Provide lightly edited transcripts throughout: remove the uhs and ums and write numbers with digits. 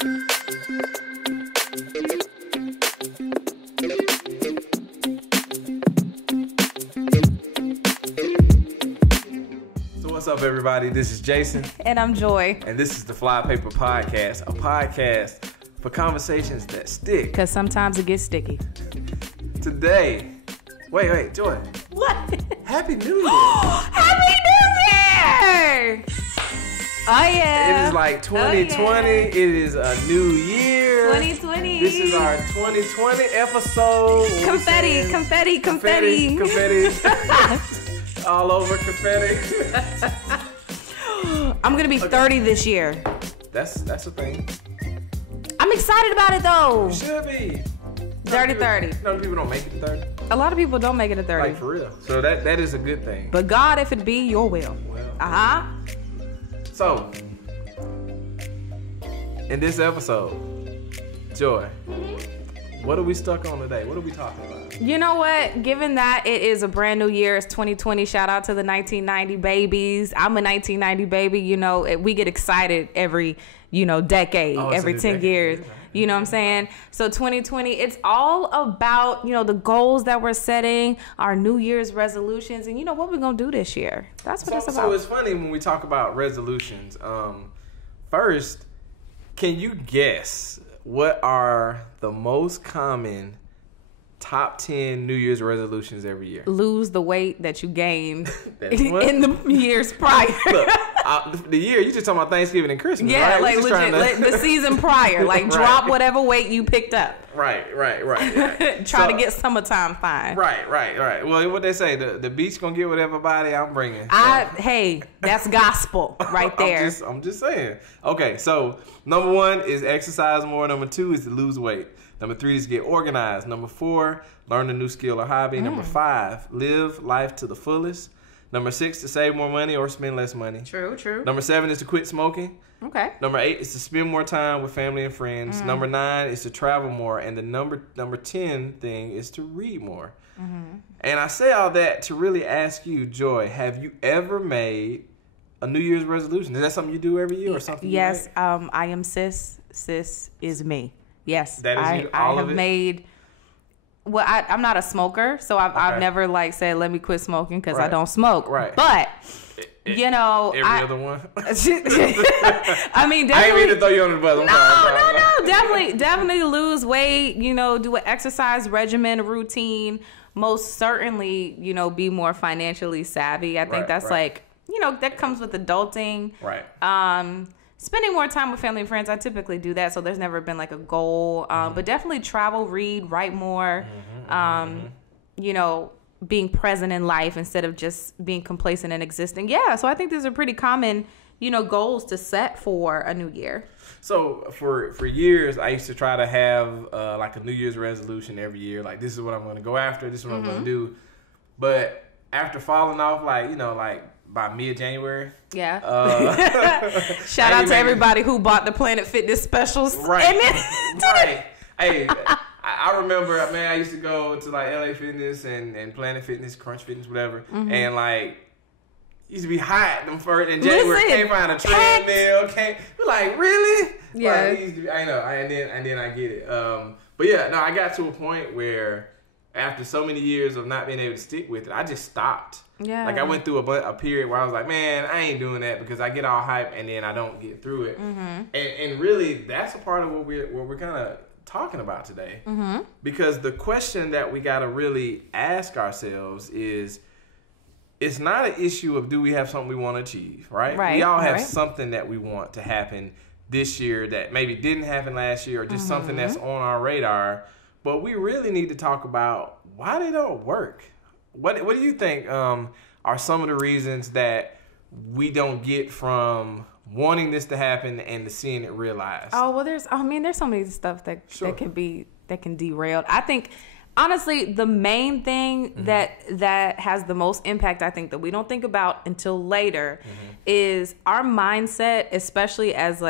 What's up, everybody? This is Jason. And I'm Joy. And this is the Fly Paper Podcast, a podcast for conversations that stick. Because sometimes it gets sticky. Today, wait, Joy. What? Happy New Year. Happy New Year! Oh, yeah. It is like 2020. Oh, yeah. It is a new year. 2020. This is our 2020 episode. Confetti. All over confetti. I'm going to be 30 this year. That's a thing. I'm excited about it, though. You should be. Dirty 30. No, people don't make it to 30. A lot of people don't make it to 30. Like, for real. So that is a good thing. But God, if it be your will. Well. So, in this episode, Joy, what are we stuck on today? What are we talking about? You know what? Given that it is a brand new year, it's 2020. Shout out to the 1990 babies. I'm a 1990 baby. You know, we get excited every, decade, every 10 years. You know what I'm saying? So 2020, it's all about, the goals that we're setting, our New Year's resolutions, and what we're going to do this year. That's what it's about. So it's funny when we talk about resolutions. First, can you guess what are the most common top 10 New Year's resolutions every year? Lose the weight that you gained in the years prior. Look, the year, you just talking about Thanksgiving and Christmas, yeah, right? like legit, the season prior. Like right. Drop whatever weight you picked up. Right. Try to get summertime fine. Right. Well, what they say, the beach gonna get whatever body I'm bringing. Hey, that's gospel right there. I'm just saying. Okay, so number 1 is exercise more. Number 2 is to lose weight. Number 3 is get organized. Number 4, learn a new skill or hobby. Number 5, live life to the fullest. Number 6, to save more money or spend less money. True. Number 7 is to quit smoking. Okay. Number 8 is to spend more time with family and friends. Number 9 is to travel more. And the number 10 thing is to read more. And I say all that to really ask you, Joy, have you ever made a New Year's resolution? Is that something you do every year or something? Yes, I am sis. Sis is me. Yes, that is I have made. Well, I'm not a smoker, so I've never said let me quit smoking because I don't smoke. Right. But every other one. I mean, definitely. I ain't mean to throw you on the bus. No. Definitely lose weight. Do an exercise regimen, routine. Most certainly, be more financially savvy. I think that's that comes with adulting. Right. Spending more time with family and friends, I typically do that, so there's never been a goal. But definitely travel, read, write more. Being present in life instead of just being complacent and existing. Yeah, so I think these are pretty common, goals to set for a new year. So for years, I used to try to have a New Year's resolution every year. Like, this is what I'm going to go after. This is what I'm going to do. But after falling off, by mid-January. Yeah. Shout out to everybody who bought the Planet Fitness specials. Right. Right. Hey, I remember, man, I used to go to LA Fitness and Planet Fitness, Crunch Fitness, whatever. And used to be hot them first in January. Can't find a treadmill. We're really? Yeah. I know. And then I get it. But yeah, no, I got to a point where after so many years of not being able to stick with it, I just stopped. Yeah. I went through a period where I was like, man, I ain't doing that because I get all hype and then I don't get through it. And really, that's a part of what we're kind of talking about today. Because the question that we got to really ask ourselves is, it's not an issue of do we have something we want to achieve, right? We all have something that we want to happen this year that maybe didn't happen last year or just something that's on our radar. But we really need to talk about why they don't work. What do you think are some of the reasons that we don't get from wanting this to happen and to seeing it realized? Oh, well, there's so many stuff that can derail. I think, honestly, the main thing that has the most impact, I think, that we don't think about until later is our mindset, especially as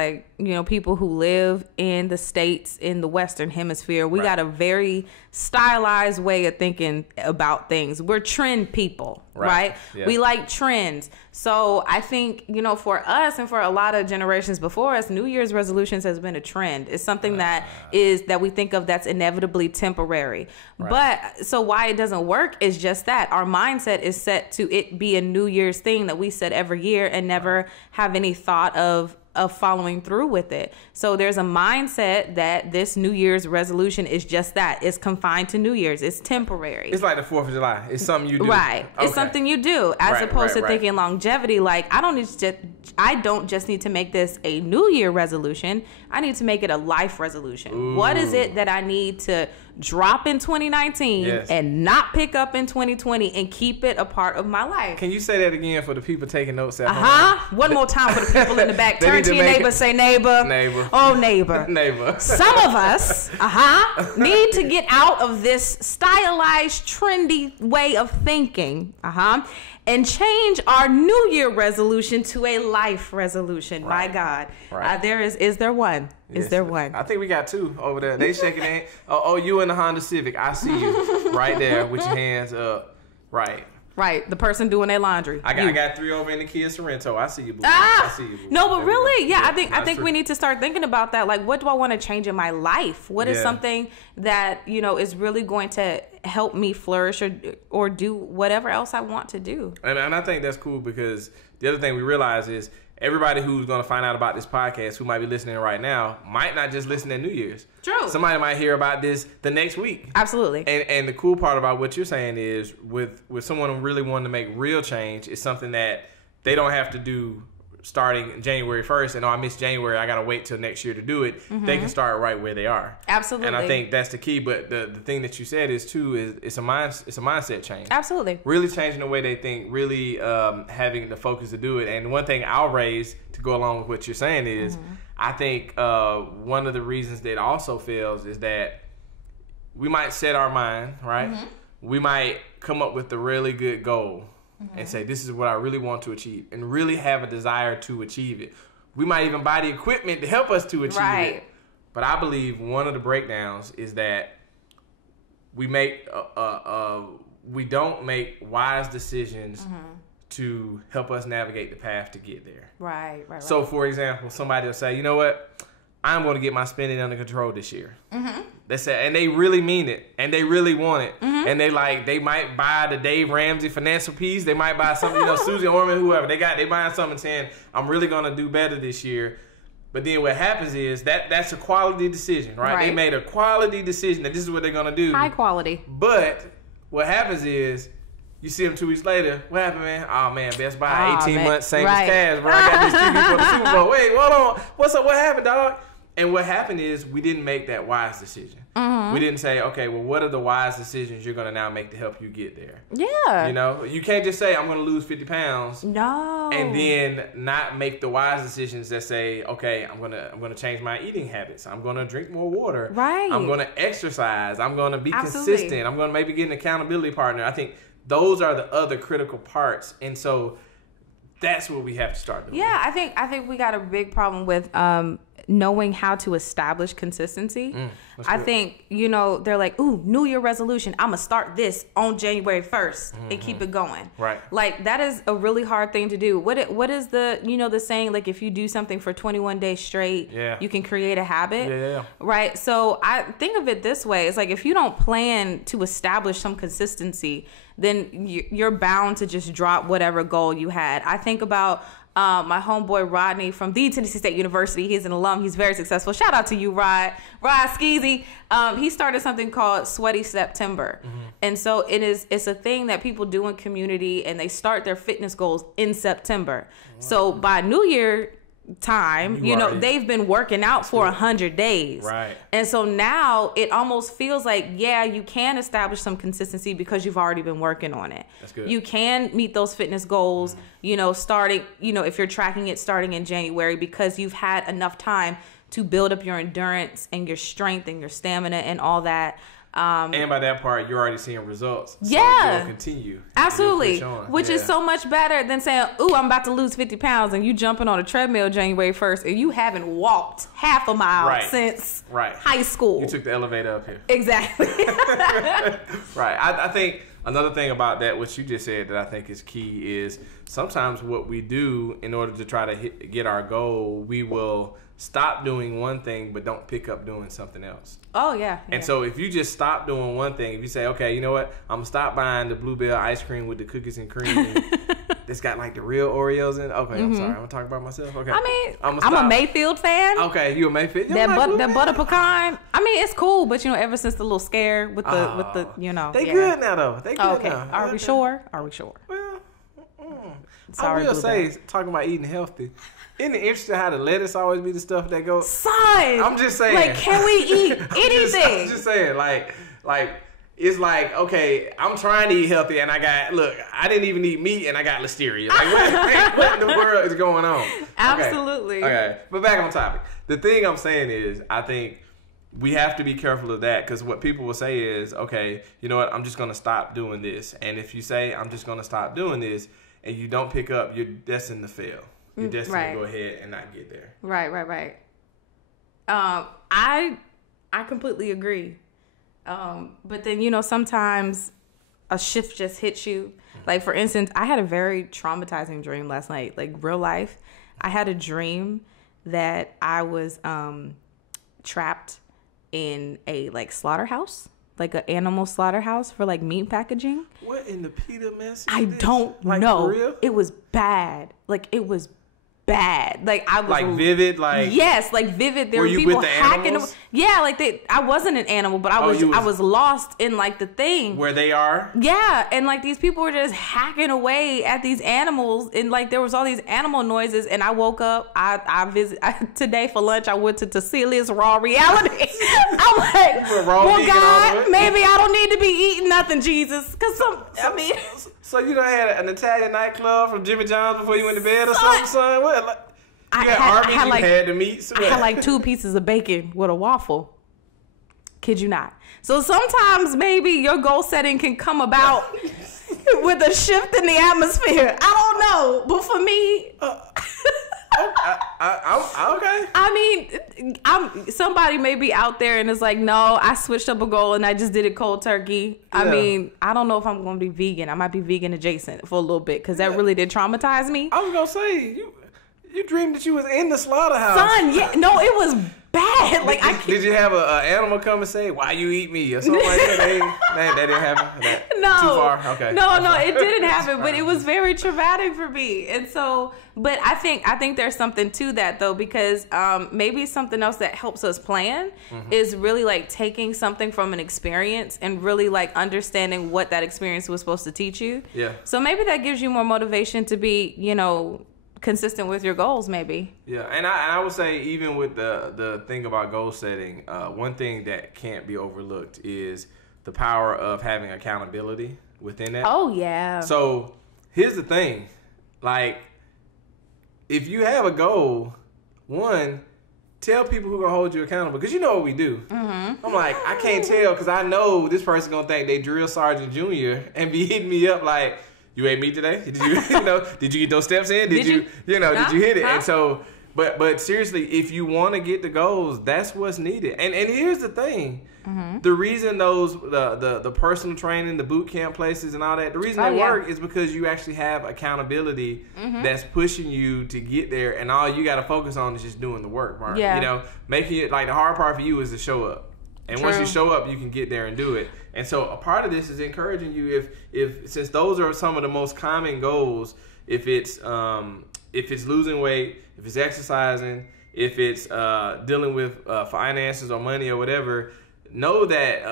people who live in the States in the Western Hemisphere, we got a very stylized way of thinking about things. We're trend people, right? Yeah. We like trends. So I think, for us and for a lot of generations before us, New Year's resolutions has been a trend. It's something that we think of that's inevitably temporary. But so why it doesn't work is just that our mindset is set to it be a New Year's thing that we set every year and never have any thought of following through with it. So there's a mindset that this New Year's resolution is just that. It's confined to New Year's. It's temporary. It's like the 4th of July. It's something you do. Right. Okay. It's something you do as opposed to thinking longevity. Like I don't just need to make this a New Year resolution. I need to make it a life resolution. Ooh. What is it that I need to drop in 2019 and not pick up in 2020 and keep it a part of my life? Can you say that again for the people taking notes at home? One more time for the people in the back. Turn to your neighbor, say neighbor. Neighbor. Oh, neighbor. Neighbor. Some of us, need to get out of this stylized, trendy way of thinking, and change our New Year resolution to a life resolution. My God. Right. Is there one? Yes. Is there one? I think we got two over there. They shaking their hand. Oh, you in the Honda Civic. I see you right there with your hands up. Right. Right, the person doing their laundry. I got 3 over in the Kia Sorrento. I see you, boo. I see you, boo. No, but really, I think we need to start thinking about that. Like, what do I want to change in my life? What is something that is really going to help me flourish or do whatever else I want to do? And I think that's cool because the other thing we realize is everybody who's going to find out about this podcast, who might be listening right now, might not just listen at New Year's. True. Somebody might hear about this the next week. Absolutely. And the cool part about what you're saying is with someone who really wanting to make real change, it's something that they don't have to do starting January 1st. And I missed January, I got to wait till next year to do it. Mm-hmm. They can start right where they are. Absolutely. And I think that's the key. But the thing that you said is it's a mindset change. Absolutely. Really changing the way they think, really having the focus to do it. And one thing I'll raise to go along with what you're saying is I think one of the reasons that also fails is that we might set our mind, right? Mm-hmm. We might come up with a really good goal and say, this is what I really want to achieve, and really have a desire to achieve it. We might even buy the equipment to help us to achieve it. But I believe one of the breakdowns is that we don't make wise decisions to help us navigate the path to get there. Right. So, for example, somebody will say, you know what? I'm going to get my spending under control this year. Mm-hmm. They say, and they really mean it, and they really want it, and they might buy the Dave Ramsey financial piece. They might buy something, Susie Orman, whoever they buying something saying, I'm really going to do better this year. But then what happens is that's a quality decision, right? They made a quality decision that this is what they're going to do. High quality. But what happens is you see them 2 weeks later. What happened, man? Oh, man, Best Buy, 18 months, same as cash, bro. I got this TV for the Super Bowl. Wait, hold on. What's up? What happened, dog? And what happened is we didn't make that wise decision. Mm-hmm. We didn't say, okay, well, what are the wise decisions you're going to now make to help you get there? Yeah. You can't just say, I'm going to lose 50 pounds. No. And then not make the wise decisions that say, okay, I'm going to change my eating habits. I'm going to drink more water. Right. I'm going to exercise. I'm going to be consistent. I'm going to maybe get an accountability partner. I think those are the other critical parts. And so that's what we have to start doing. Yeah, I think we got a big problem with knowing how to establish consistency. I think, they're like, ooh, New Year resolution. I'm going to start this on January 1st and keep it going. Right. Like, that is a really hard thing to do. What is the, the saying, like, if you do something for 21 days straight, you can create a habit. Yeah. Right. So I think of it this way. It's like, if you don't plan to establish some consistency, then you're bound to just drop whatever goal you had. I think about my homeboy Rodney from the Tennessee State University. He's an alum. He's very successful. Shout out to you, Rod Skeezy. He started something called Sweaty September. And so it's a thing that people do in community, and they start their fitness goals in September. So by New Year time, they've been working out for 100 days. Right. And so now it almost feels like, you can establish some consistency because you've already been working on it. That's good. You can meet those fitness goals, starting, if you're tracking it starting in January, because you've had enough time to build up your endurance and your strength and your stamina and all that. And by that part, you're already seeing results. So yeah. you'll continue. Absolutely. Which is so much better than saying, ooh, I'm about to lose 50 pounds and you jumping on a treadmill January 1st and you haven't walked half a mile since high school. You took the elevator up here. Exactly. Right. I think another thing about that, what you just said that I think is key is sometimes what we do in order to try to get our goal, we will stop doing one thing but don't pick up doing something else. Oh, yeah. And so if you just stop doing one thing, if you say, okay, you know what, I'm going to stop buying the Bluebell ice cream with the cookies and cream that's got like the real Oreos in it. Okay, I'm sorry. I'm going to talk about myself. Okay. I mean, I'm a Mayfield fan. Okay, you a Mayfield? That butter pecan. I mean, it's cool, but you know, ever since the little scare with the you know. They good now, though. They good now. Are we sure? Are we sure? Well, sorry, I will say, talking about eating healthy, isn't it interesting how the lettuce always be the stuff that goes? Son! I'm just saying. Like, can we eat anything? I'm just saying, like, it's like, okay, I'm trying to eat healthy and I didn't even eat meat and I got listeria. Like, what in the world is going on? Absolutely. Okay, but back on topic. The thing I'm saying is, I think we have to be careful of that because what people will say is, okay, you know what, I'm just going to stop doing this. And if you say, I'm just going to stop doing this and you don't pick up, you're destined to fail. You're destined to go ahead and not get there. Right. I completely agree. But then, you know, sometimes a shift just hits you. Like, for instance, I had a very traumatizing dream last night, like real life. I had a dream that I was trapped in a like slaughterhouse, like an animal slaughterhouse for like meat packaging. What in the Peter mess? I don't know. For real? It was bad. Like, it was bad. Like, I was like vivid. Like, yes, like vivid. There were were you people with the hacking. Animals? Yeah, like I wasn't an animal, but I was lost in like the thing where they are. Yeah, and like these people were just hacking away at these animals, and like there was all these animal noises. And I woke up. Today for lunch. I went to Celia's Raw Reality. I'm like, well, God, maybe I don't need to be eating nothing, Jesus, because So you done had an Italian nightclub from Jimmy John's before you went to bed or something, son? What? Like, you had the meats. I had like 2 pieces of bacon with a waffle. Kid you not. So sometimes maybe your goal setting can come about with a shift in the atmosphere. I don't know, but for me, okay. I mean, somebody may be out there and it's like, no, I switched up a goal and I just did it cold turkey. Yeah. I mean, I don't know if I'm going to be vegan. I might be vegan adjacent for a little bit because that really did traumatize me. I was going to say, you dreamed that you was in the slaughterhouse. Son, yeah. No, it was bad. Like, did you have an animal come and say, why you eat me or something like that? That didn't happen? No. Too far? Okay. No, it didn't happen, but it was very traumatic for me. And so, but I think there's something to that though, because maybe something else that helps us plan is really like taking something from an experience and really like understanding what that experience was supposed to teach you. Yeah. So maybe that gives you more motivation to be, you know, consistent with your goals, maybe. Yeah, and I would say even with the thing about goal setting, one thing that can't be overlooked is the power of having accountability within that. Oh yeah. So here's the thing, like if you have a goal, one, tell people who are gonna hold you accountable because you know what we do. I'm like, I can't tell because I know this person gonna think they drill sergeant junior and be hitting me up like, you ate meat today? Did you, did you get those steps in? Did you hit it? And so, but seriously, if you want to get the goals, that's what's needed. And here's the thing. The reason the personal training, the boot camp places and all that, the reason they work is because you actually have accountability that's pushing you to get there. And all you got to focus on is just doing the work, Mark. Yeah. You know, making it like the hard part for you is to show up. And once you show up, you can get there and do it. And so a part of this is encouraging you if since those are some of the most common goals, if it's losing weight, if it's exercising, if it's dealing with finances or money or whatever, know that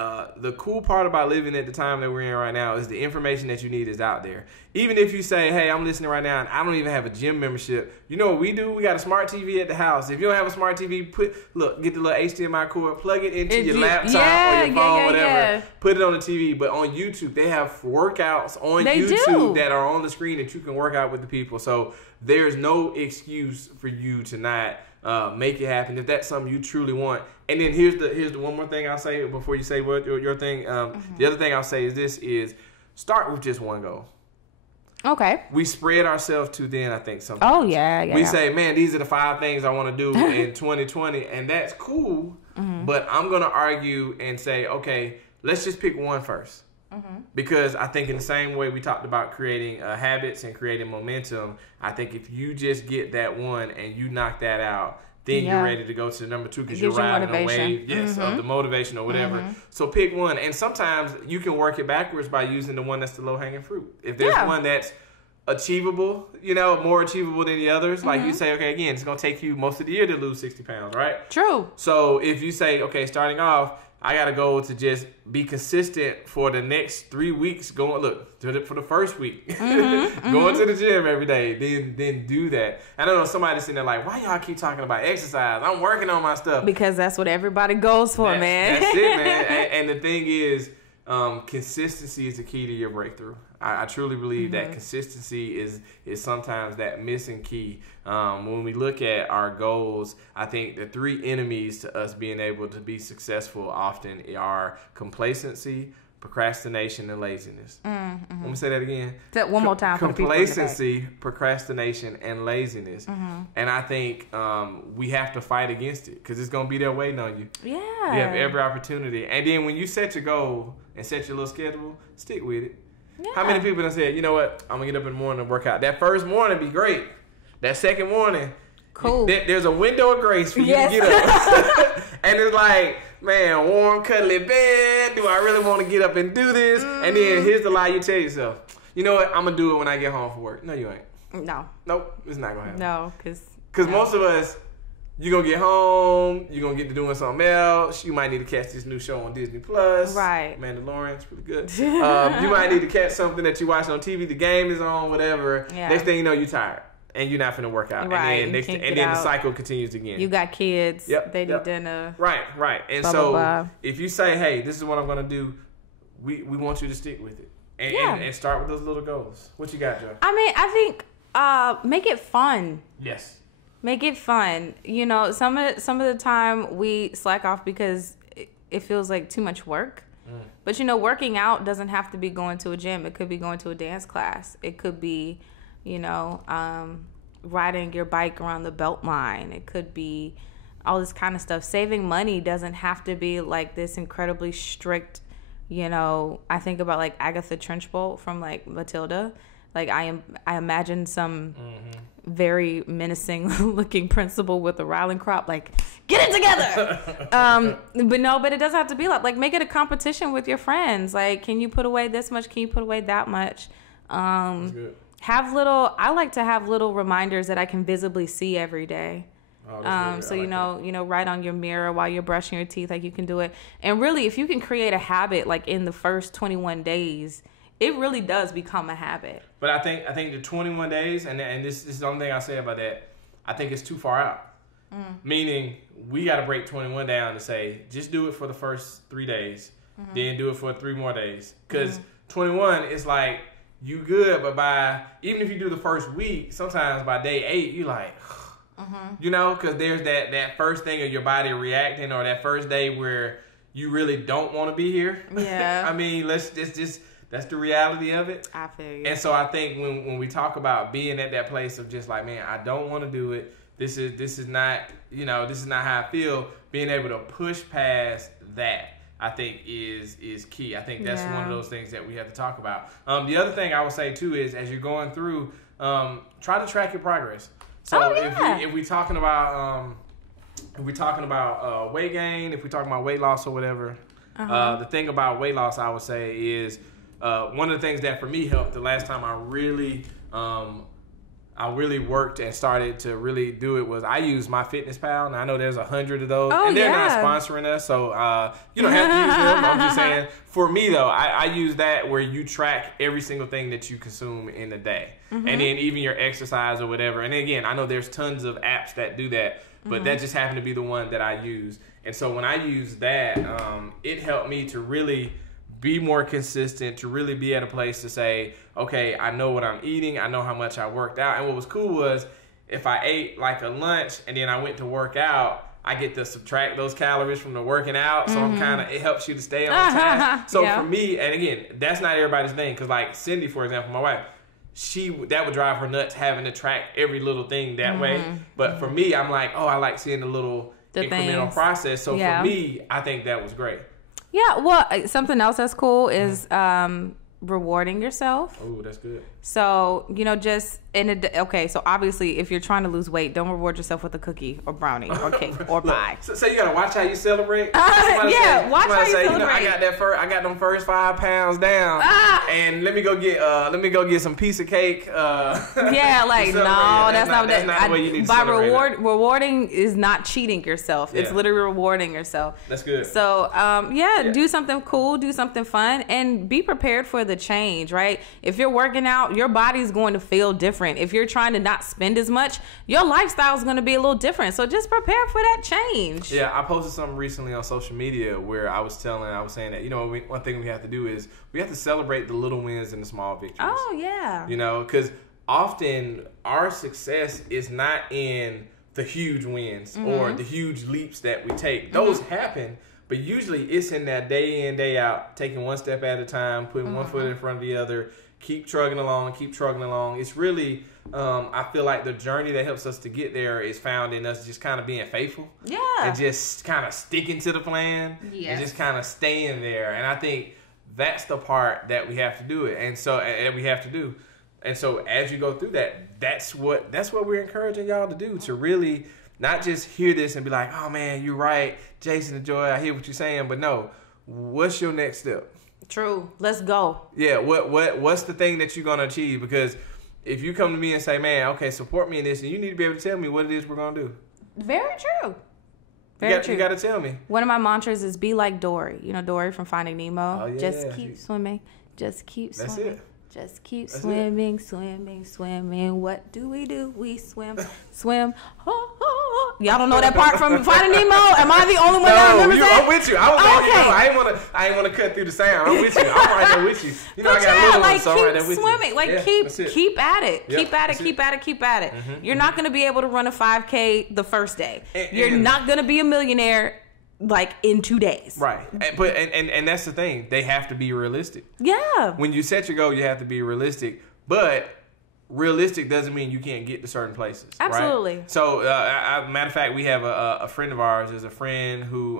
the cool part about living at the time that we're in right now is the information that you need is out there. Even if you say, hey, I'm listening right now and I don't even have a gym membership, you know what we do? We got a smart TV at the house. If you don't have a smart TV, get the little HDMI cord, plug it into your laptop or your phone, whatever. Put it on the TV. But on YouTube, they have workouts on YouTube that are on the screen that you can work out with the people. So there's no excuse for you to not make it happen if that's something you truly want. And then here's the one more thing I'll say before you say what your thing. The other thing I'll say is start with just one goal. Okay. We spread ourselves too thin, I think, sometimes. Oh, yeah. We say, man, these are the 5 things I want to do in 2020, and that's cool. But I'm going to argue and say, okay, let's just pick one first. Because I think in the same way we talked about creating habits and creating momentum, I think if you just get that one and you knock that out, then you're ready to go to the number 2 because you're riding a wave, of the motivation or whatever. So pick one. And sometimes you can work it backwards by using the one that's the low-hanging fruit. If there's one that's achievable, more achievable than the others, like you say, okay, again, it's going to take you most of the year to lose 60 pounds, right? True. So if you say, okay, starting off, I got to go to just be consistent for the next 3 weeks. For the first week, going to the gym every day. Then do that. I don't know, somebody's sitting there like, why y'all keep talking about exercise? I'm working on my stuff. Because that's what everybody goes for, man. That's it, man. And the thing is, consistency is the key to your breakthrough. I truly believe that consistency is sometimes that missing key. When we look at our goals, I think the 3 enemies to us being able to be successful often are complacency, procrastination, and laziness. Let me say that again. One more time. Complacency, procrastination, and laziness. And I think we have to fight against it because it's going to be there waiting on you. Yeah. You have every opportunity. And then when you set your goal and set your little schedule, stick with it. Yeah. How many people have said, you know what, I'm going to get up in the morning and work out. That first morning be great. That second morning, cool. There's a window of grace for you to get up. And it's like, man, warm, cuddly bed. Do I really want to get up and do this? And then here's the lie you tell yourself. You know what, I'm going to do it when I get home from work. No, you ain't. No. Nope, it's not going to happen. No, because most of us, you're going to get home, you're going to get to doing something else. You might need to catch this new show on Disney+. Right. Mandalorian's pretty good. You might need to catch something that you watch on TV. The game is on, whatever. Yeah. Next thing you know, you're tired. And you're not finna work out. Right. And then the cycle continues again. You got kids. They need dinner. Right. And so if you say, hey, this is what I'm going to do, we want you to stick with it. And start with those little goals. What you got, Joe? I mean, I think make it fun. Yes. Make it fun. Some of the time we slack off because it feels like too much work. But working out doesn't have to be going to a gym. It could be going to a dance class. It could be, riding your bike around the belt line. It could be all this kind of stuff. Saving money doesn't have to be like this incredibly strict, I think about like Agatha Trenchbolt from like Matilda. Like I imagine some very menacing looking principal with a riling crop, like, get it together. But it doesn't have to be like make it a competition with your friends. Like, can you put away this much? Can you put away that much? That's good. I like to have little reminders that I can visibly see every day. So write on your mirror while you're brushing your teeth, like you can do it. And really, if you can create a habit like in the first 21 days, it really does become a habit. But I think the 21 days, and this is the only thing I say about that, I think it's too far out. Meaning, we got to break 21 down to say, just do it for the first 3 days, then do it for 3 more days. Because 21 is like, you good, but even if you do the first week, sometimes by day 8, you like, because there's that first thing of your body reacting, or that first day where you really don't want to be here. Yeah. I mean, that's the reality of it. I feel you. And so I think when we talk about being at that place of just like, man, I don't want to do it. This is not, this is not how I feel. Being able to push past that, I think is key. I think that's one of those things that we have to talk about. The other thing I would say too is, as you're going through, try to track your progress. So if we're talking about weight gain, if we're talking about weight loss or whatever, the thing about weight loss I would say is one of the things that for me helped the last time I really worked and started to really do it was I used MyFitnessPal, and I know there's 100 of those, and they're not sponsoring us, so you don't have to use them. I'm just saying, for me though, I use that where you track every single thing that you consume in a day, and then even your exercise or whatever. And again, I know there's tons of apps that do that, but that just happened to be the one that I use. And so when I use that, it helped me to really be more consistent, to really be at a place to say, okay, I know what I'm eating, I know how much I worked out. And what was cool was if I ate like a lunch and then I went to work out, I get to subtract those calories from the working out. So it helps you to stay on task. So for me, and again, that's not everybody's thing. Cause like Cindy, for example, my wife, that would drive her nuts having to track every little thing that way. But for me, I'm like, I like seeing the little incremental process. So for me, I think that was great. Yeah. Well, something else that's cool is, rewarding yourself. Oh, that's good. So, so obviously if you're trying to lose weight, don't reward yourself with a cookie or brownie or cake or pie. So you gotta watch how you celebrate. Watch how you celebrate. I got them first 5 pounds down, and let me go get some piece of cake. That's not the way you need to celebrate. Rewarding is not cheating yourself. It's literally rewarding yourself. That's good. So do something cool, do something fun, and be prepared for the change, right? If you're working out, your body's going to feel different. If you're trying to not spend as much, your lifestyle is going to be a little different. So just prepare for that change. Yeah, I posted something recently on social media where I was saying that, one thing we have to do is we have to celebrate the little wins and the small victories. Oh, yeah. Because often our success is not in the huge wins or the huge leaps that we take. Those happen. But usually it's in that day in, day out, taking one step at a time, putting one foot in front of the other, keep trugging along. It's really, I feel like the journey that helps us to get there is found in us just kind of being faithful. Yeah. And just kind of sticking to the plan. Yes. And just kind of staying there. And I think that's the part that we have to do it. And we have to do. And so as you go through that, that's what we're encouraging y'all to do, to really not just hear this and be like, oh man, you're right, Jason and Joy, I hear what you're saying, but no, what's your next step? True. Let's go. Yeah, what's the thing that you're gonna achieve? Because if you come to me and say, man, okay, support me in this, and you need to be able to tell me what it is we're gonna do. Very true. You gotta tell me. One of my mantras is be like Dory. You know Dory from Finding Nemo? Oh, yeah. Just keep swimming. Just keep swimming. That's it. Just keep swimming. What do? We swim. Y'all don't know that part from Finding Nemo? Am I the only one that remembers that? I'm with you. I ain't want to cut through the sound. I'm with you. I'm right there with you. I got a little one, so I'm right there with you. Keep at it. Yep, keep at it. You're not going to be able to run a 5K the first day. You're not going to be a millionaire like in 2 days. Right. And that's the thing. They have to be realistic. Yeah. When you set your goal, you have to be realistic. But realistic doesn't mean you can't get to certain places. Absolutely. Right? So, matter of fact, we have a friend of ours. There's a friend who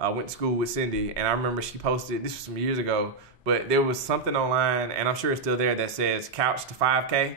went to school with Cindy. And I remember she posted, this was some years ago, but there was something online, and I'm sure it's still there, that says couch to 5K.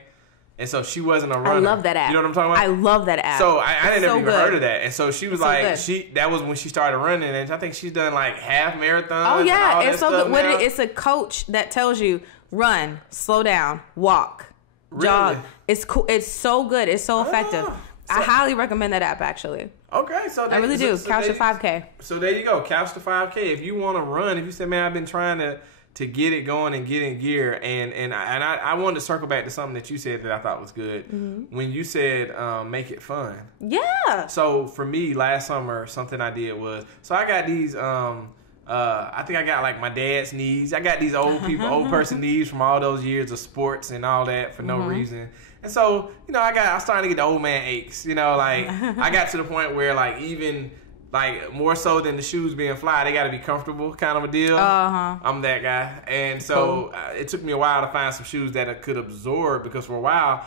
And so she wasn't a runner. I love that app. You know what I'm talking about? I love that app. So I didn't even heard of that. And so she was that was when she started running. And I think she's done like half marathons. Oh yeah, it's so good. It's a coach that tells you run, slow down, walk, jog. It's cool. It's so good. It's so effective. I highly recommend that app actually. Okay, so I really do. Couch to 5K. So there you go. Couch to 5K. If you want to run, if you say, man, I've been trying to get it going and get in gear. And I wanted to circle back to something that you said that I thought was good. When you said make it fun. Yeah. So for me, last summer, something I did was, so I got these, I think I got like my dad's knees. I got these old person knees from all those years of sports and all that for no reason. And so, I was starting to get the old man aches, like I got to the point where like even like more so than the shoes being fly, they got to be comfortable, kind of a deal. I'm that guy, and so it took me a while to find some shoes that I could absorb, because for a while,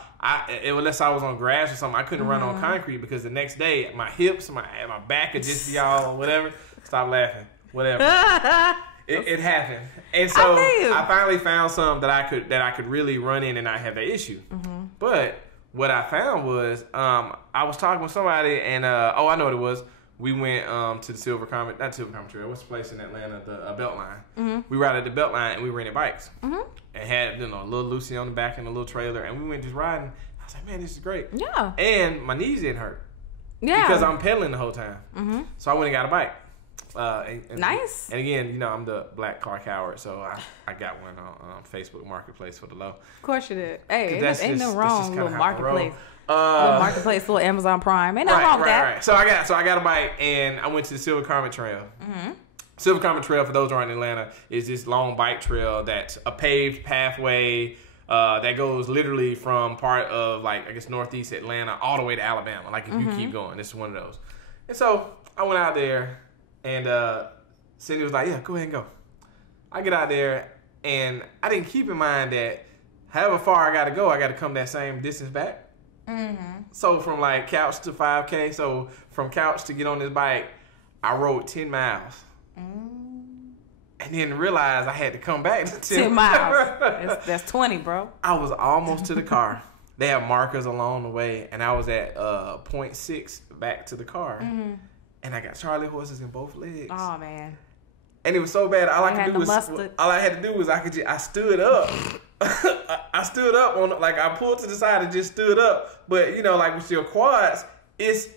unless I was on grass or something, I couldn't run on concrete, because the next day my hips, my back would just be all whatever. Stop laughing, whatever. It happened, and so I finally found some that I could really run in and not have that issue. But what I found was I was talking with somebody, and I know what it was. We went to the Silver Comet Trail. What's the place in Atlanta? The Beltline. We rode at the Beltline and we rented bikes. And had a little Lucy on the back and a little trailer, and we went just riding. I was like, man, this is great. Yeah. And my knees didn't hurt. Yeah. Because I'm pedaling the whole time. So I went and got a bike. Nice. And again, I'm the black car coward, so I got one on Facebook Marketplace for the low. Of course you did. Hey, ain't no wrong little marketplace. Little marketplace, little Amazon Prime. Ain't nothing wrong with that. Right. So I got a bike, and I went to the Silver Comet Trail. Silver Comet Trail, for those who aren't in Atlanta, is this long bike trail that's a paved pathway. that goes literally from part of, like, I guess, northeast Atlanta all the way to Alabama. Like, if you keep going, this is one of those. And so I went out there, and Cindy was like, yeah, go ahead and go. I get out there, and I didn't keep in mind that however far I got to go, I got to come that same distance back. So from, like, couch to 5K, so from couch to get on this bike, I rode 10 miles. And then realized I had to come back to 10 miles. That's 20, bro. I was almost to the car. They have markers along the way, and I was at 0.6 back to the car. And I got Charlie horses in both legs. Oh, man. And it was so bad. All I had to do was I stood up. I stood up on, like, I pulled to the side and just stood up. But, you know, like with your quads,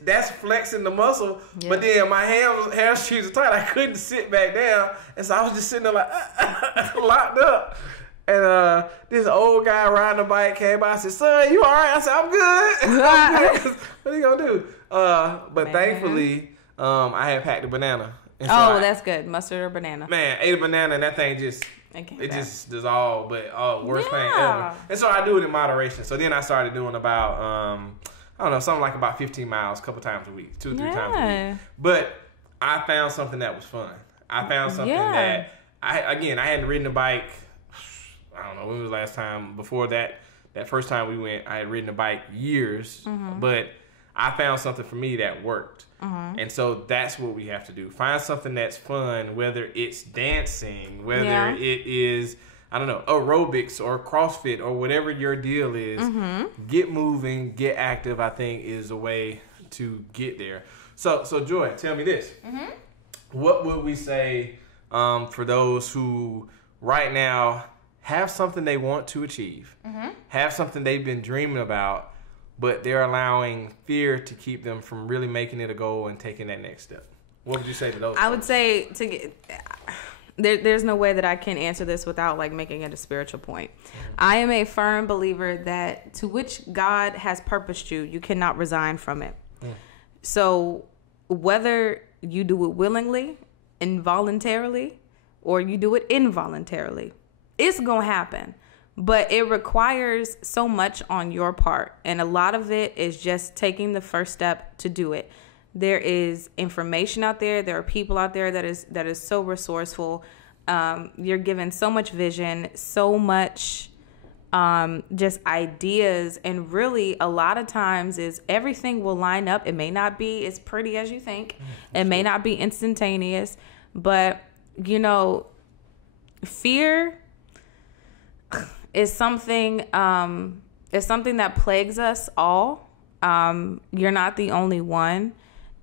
that's flexing the muscle. Yeah. But then my hamstrings are tight. I couldn't sit back down. And so I was just sitting there like, locked up. And this old guy riding a bike came by. I said, son, you all right? I said, I'm good. What are you going to do? But thankfully, I had packed a banana. So that's good. Mustard or banana. Man, ate a banana and that thing just dissolved. But worst pain ever. And so I do it in moderation. So then I started doing about, I don't know, something like about 15 miles a couple times a week, 2 or 3 times a week. But I found something that was fun. I found something that, I hadn't ridden a bike, I don't know, when was the last time, before that first time we went, I had ridden a bike years, but I found something for me that worked. And so that's what we have to do. Find something that's fun, whether it's dancing, whether it is, I don't know, aerobics or CrossFit or whatever your deal is. Get moving, get active, I think, is a way to get there. So Joy, tell me this. What would we say for those who right now have something they want to achieve, have something they've been dreaming about, but they're allowing fear to keep them from really making it a goal and taking that next step? What would you say to those? I would say there's no way that I can answer this without, like, making it a spiritual point. I am a firm believer that to which God has purposed you, you cannot resign from it. So whether you do it willingly, involuntarily, or you do it involuntarily, it's going to happen. But it requires so much on your part. And a lot of it is just taking the first step to do it. There is information out there. There are people out there that is so resourceful. You're given so much vision, so much just ideas. And really, a lot of times is everything will line up. It may not be as pretty as you think. It may not be instantaneous. But, you know, fear is something that plagues us all. You're not the only one.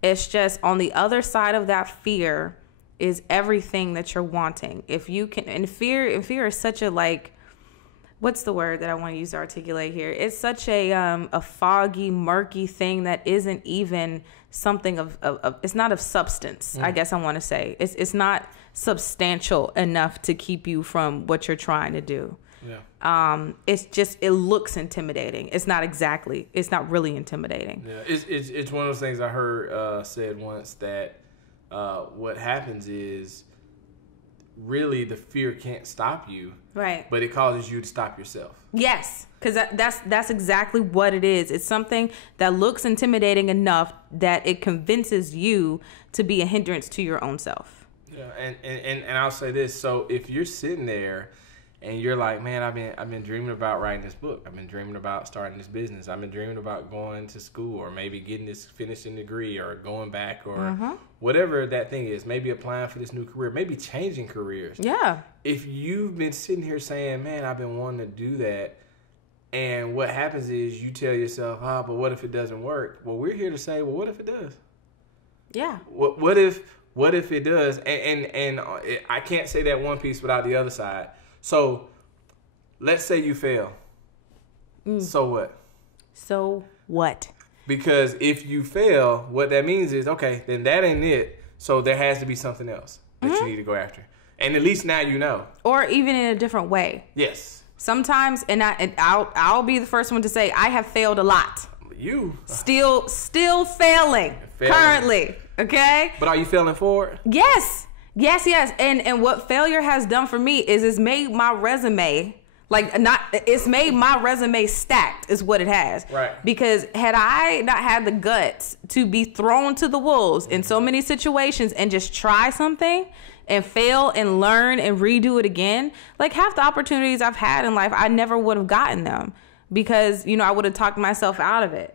It's just on the other side of that fear is everything that you're wanting. If you can, and fear is such a, like, what's the word that I want to use to articulate here? It's such a foggy, murky thing that isn't even something of it's not of substance. I guess I want to say it's not substantial enough to keep you from what you're trying to do. It's just, it looks intimidating. It's not really intimidating. It's one of those things I heard said once that what happens is really the fear can't stop you, right? But it causes you to stop yourself. Yes, because that's exactly what it is. It's something that looks intimidating enough that it convinces you to be a hindrance to your own self. Yeah, and I'll say this. So if you're sitting there and you're like, man, I've been dreaming about writing this book. I've been dreaming about starting this business. I've been dreaming about going to school or maybe getting this finishing degree or going back or whatever that thing is. Maybe applying for this new career. Maybe changing careers. Yeah. If you've been sitting here saying, man, I've been wanting to do that, and what happens is you tell yourself, but what if it doesn't work? Well, we're here to say, well, what if it does? Yeah. What if it does? And I can't say that one piece without the other side. So, let's say you fail. So what? So what? Because if you fail, what that means is, okay, then that ain't it. So there has to be something else that you need to go after. And at least now you know. Or even in a different way. Yes. Sometimes, and I'll be the first one to say, I have failed a lot. You. Still failing. Currently. Okay? But are you failing forward? Yes. And what failure has done for me is it's made my resume Like, it's made my resume stacked is what it has. Right. Because had I not had the guts to be thrown to the wolves in so many situations and just try something and fail and learn and redo it again, like half the opportunities I've had in life, I never would have gotten them because, I would have talked myself out of it.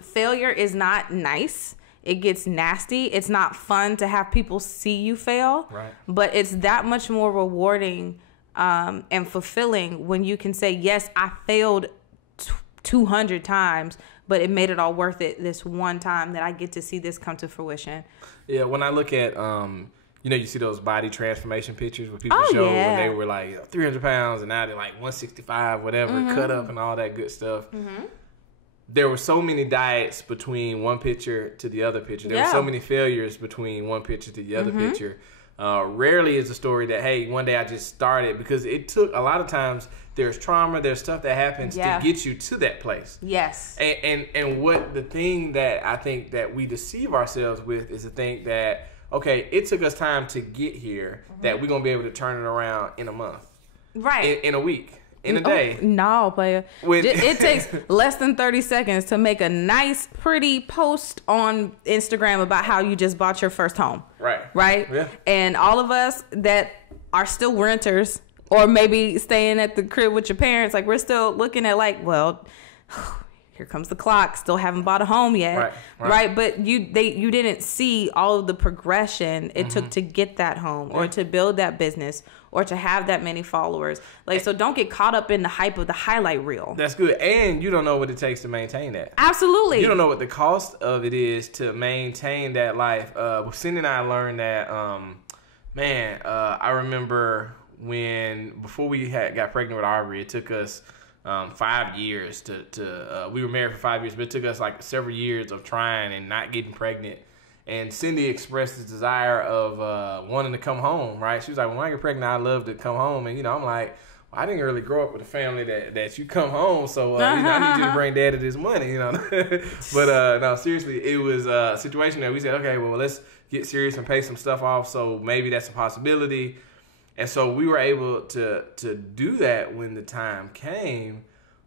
Failure is not nice. It gets nasty. It's not fun to have people see you fail. Right. But it's that much more rewarding and fulfilling when you can say, yes, I failed 200 times, but it made it all worth it this one time that I get to see this come to fruition. Yeah, when I look at, you see those body transformation pictures where people show when they were like 300 pounds and now they're like 165, whatever, cut up and all that good stuff. Mm-hmm. There were so many diets between one picture to the other picture. There were so many failures between one picture to the other picture. Rarely is a story that, hey, one day I just started, because it took a lot of times. There's trauma, there's stuff that happens to get you to that place. Yes. And what the thing that I think that we deceive ourselves with is the thing that, okay, it took us time to get here, that we're gonna be able to turn it around in a month, right? In a week. In a day. No, player. It takes less than 30 seconds to make a nice, pretty post on Instagram about how you just bought your first home. Right? Yeah. And all of us that are still renters or maybe staying at the crib with your parents, like, we're still looking at like, well, here comes the clock. Still haven't bought a home yet. Right? But you didn't see all of the progression it took to get that home or to build that business or to have that many followers. Like, so don't get caught up in the hype of the highlight reel. That's good. And you don't know what it takes to maintain that. Absolutely. You don't know what the cost of it is to maintain that life. Cindy and I learned that, I remember before we got pregnant with Aubrey, it took us 5 years to we were married for 5 years, but it took us like several years of trying and not getting pregnant. And Cindy expressed this desire of wanting to come home, right? She was like, when I get pregnant, I'd love to come home. And, I'm like, well, I didn't really grow up with a family that you come home. So, I need you to bring daddy this money, But, no, seriously, it was a situation that we said, okay, well, let's get serious and pay some stuff off. So maybe that's a possibility. And so we were able to do that when the time came.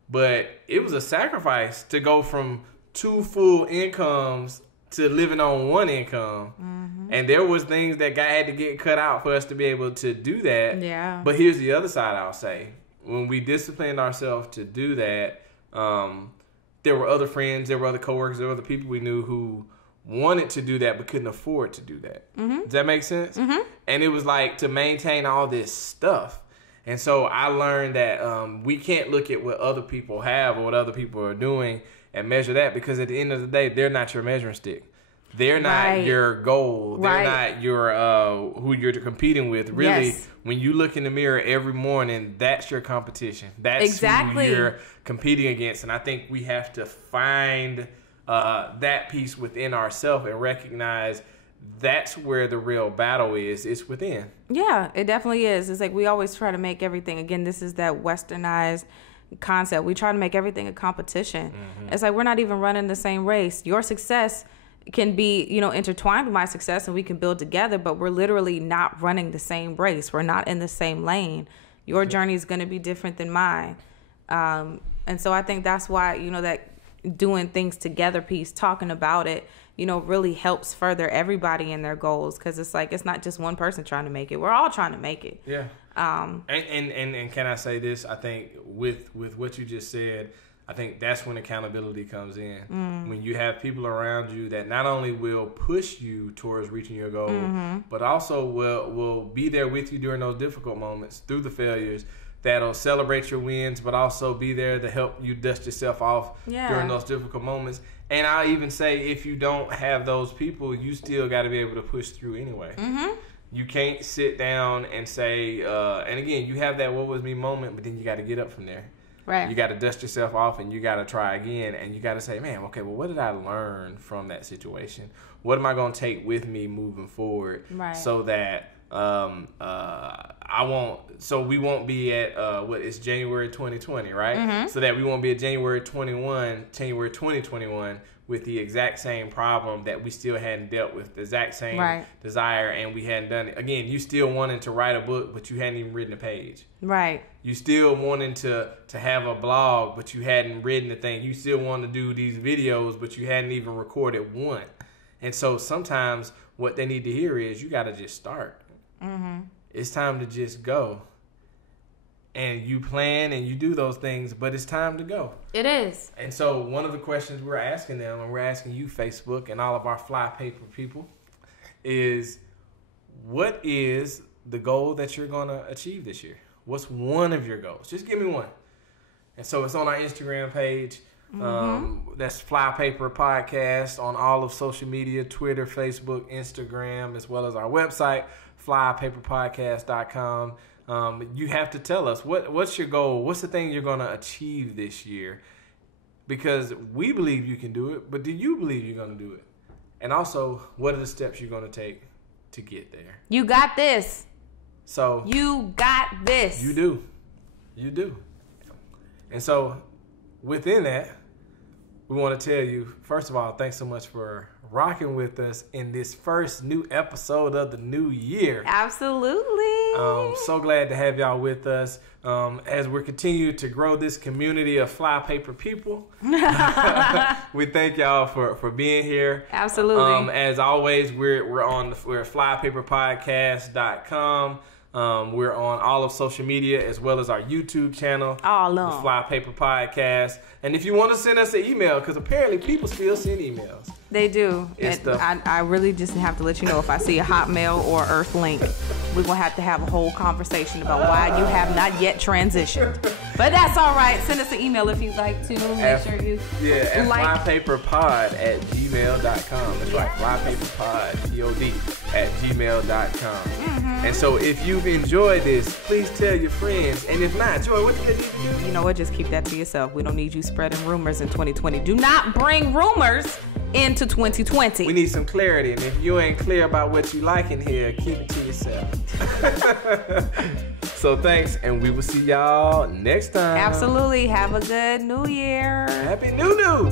But it was a sacrifice to go from 2 full incomes to living on 1 income. Mm-hmm. And there was things that had to get cut out for us to be able to do that. Yeah. But here's the other side, I'll say. When we disciplined ourselves to do that, there were other friends, there were other coworkers, there were other people we knew who wanted to do that but couldn't afford to do that. Mm-hmm. Does that make sense? Mm-hmm. And it was like to maintain all this stuff. And so I learned that we can't look at what other people have or what other people are doing and measure that, because at the end of the day, they're not your measuring stick. They're not your goal. They're not your who you're competing with. Really, when you look in the mirror every morning, that's your competition. That's who you're competing against. And I think we have to find that piece within ourselves and recognize that's where the real battle is. It's within. Yeah, it definitely is. It's like we always try to make everything, again, this is that westernized concept. We try to make everything a competition. Mm-hmm. It's like we're not even running the same race. Your success can be, intertwined with my success and we can build together, but we're literally not running the same race. We're not in the same lane. Your journey is going to be different than mine. And so I think that's why, that doing things together piece, talking about it, really helps further everybody in their goals. Cause it's like, it's not just one person trying to make it. We're all trying to make it. Yeah. And can I say this? I think with what you just said, I think that's when accountability comes in. When you have people around you that not only will push you towards reaching your goal, but also will be there with you during those difficult moments, through the failures, that'll celebrate your wins, but also be there to help you dust yourself off during those difficult moments. And I'll even say, if you don't have those people, you still got to be able to push through anyway. Mm-hmm. You can't sit down and say, and again, you have that what was me moment, but then you got to get up from there. Right. You got to dust yourself off and you got to try again. And you got to say, man, okay, well, what did I learn from that situation? What am I going to take with me moving forward so that we won't be at it's January 2020, right? So that we won't be at January 2021 with the exact same problem that we still hadn't dealt with, the exact same desire, and we hadn't done it. Again, you still wanting to write a book, but you hadn't even written a page. Right. You still wanting to have a blog, but you hadn't written the thing. You still want to do these videos, but you hadn't even recorded one. And so sometimes what they need to hear is you got to just start. It's time to just go. And you plan and you do those things, but it's time to go. It is. And so one of the questions we're asking them, and we're asking you, Facebook, and all of our fly paper people, is what is the goal that you're going to achieve this year? What's one of your goals? Just give me one. And so it's on our Instagram page. That's Fly Paper Podcast on all of social media, Twitter, Facebook, Instagram, as well as our website, flypaperpodcast.com. You have to tell us what's your goal? What's the thing you're going to achieve this year? Because we believe you can do it, but do you believe you're going to do it? And also, what are the steps you're going to take to get there? You got this. So you got this. You do. You do. And so within that, we want to tell you, first of all, thanks so much for rocking with us in this first new episode of the new year. Absolutely. So glad to have y'all with us as we continue to grow this community of fly paper people. We thank y'all for being here. Absolutely. As always, we're flypaperpodcast.com. We're on all of social media as well as our YouTube channel. All of the Fly Paper Podcast. And if you want to send us an email, because apparently people still send emails. They do. I really just have to let you know if I see a Hotmail or Earth link, we're going to have a whole conversation about why you have not yet transitioned. But that's all right. Send us an email if you'd like to. Make sure you at flypaperpod@gmail.com. That's right, flypaperpod@gmail.com. And so if you've enjoyed this, please tell your friends. And if not, Joy, what do you need to do? You know what? Just keep that to yourself. We don't need you spreading rumors in 2020. Do not bring rumors into 2020. We need some clarity. And if you ain't clear about what you like in here, keep it to yourself. So thanks, and we will see y'all next time. Absolutely. Have a good New Year. Happy New New.